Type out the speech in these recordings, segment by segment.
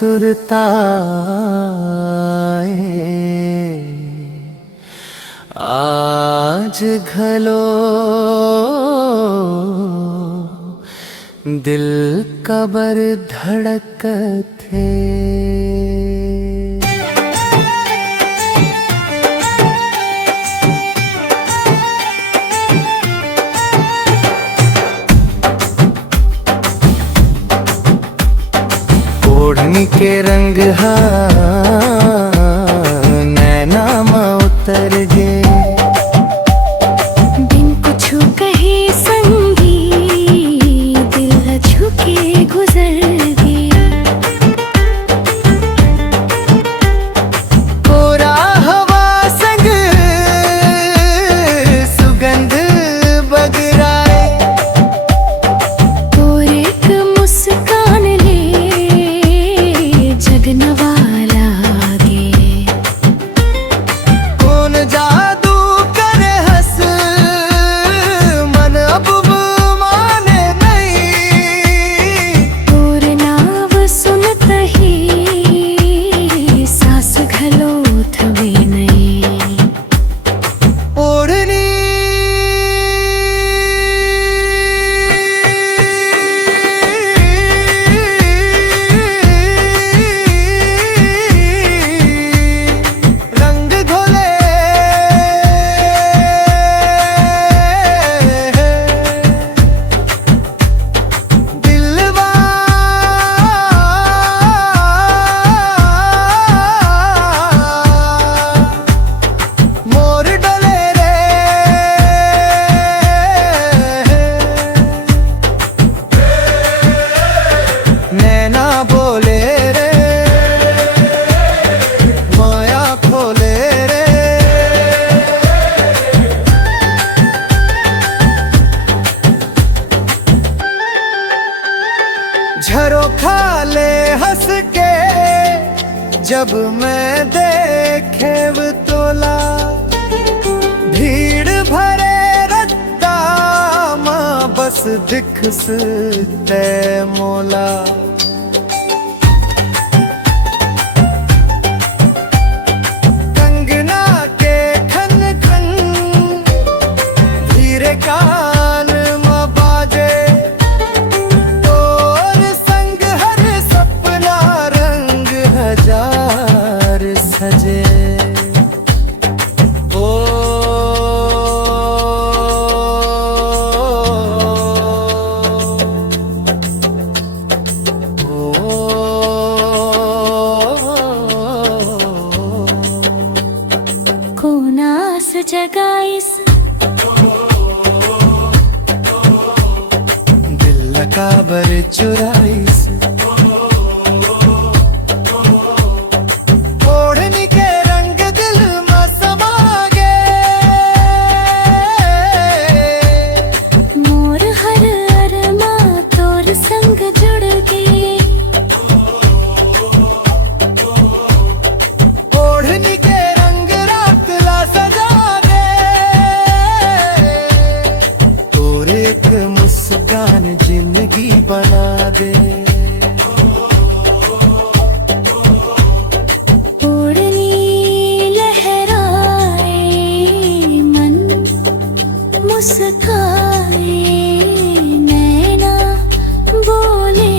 सुरताए आज घलो दिल कबर धड़कत है। ओढ़नी के रंग नैना में उतर गे, बिन कुछ कहे संगी दिल झुके गुजर गे। कोरा हवा संग सुगंध बगराए, और एक मुस्कान ले जगनवाला गे। कौन जादू करे हंस मन अब माने नहीं, और नाव सुनत ही सास घलो थवे नहीं। ओढ़नी रंग घोले दिलवा मोर डले रे, नैना बोले रे, माया खोले रे। झरोखा ले हंस के जब मैं देखे तोला, भीड़ भरे रत्ता माँ बस दिख ते मोला। कंगना के खन खन धीरे कान में बाजे, तोर संग हर सपना रंग हजार सजे। ओ कोनास जगाइस दिल काबर चुराइस, ओढ़नी के रंग दिल में समा गे। मोर हर अरमा तोर संग जुड़ गे। ओढ़नी के रंग रात ला सजा दे, तोर एक मुस्कान जिंदगी बना दे। ओढ़नी लहराए मन मुस्काए, नैना बोले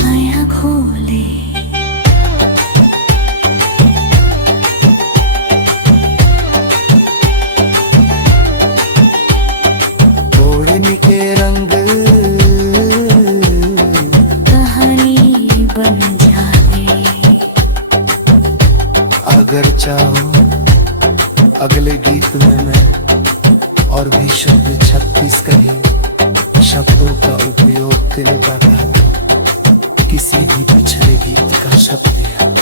माया खोले। ओढ़नी के रंग कहानी बन जाए। अगर चाहो अगले गीत में मैं और भी शब्द 36 कहे, शब्दों का उपयोग तेरे बाधा किसी भी पिछले गीत का शब्द है।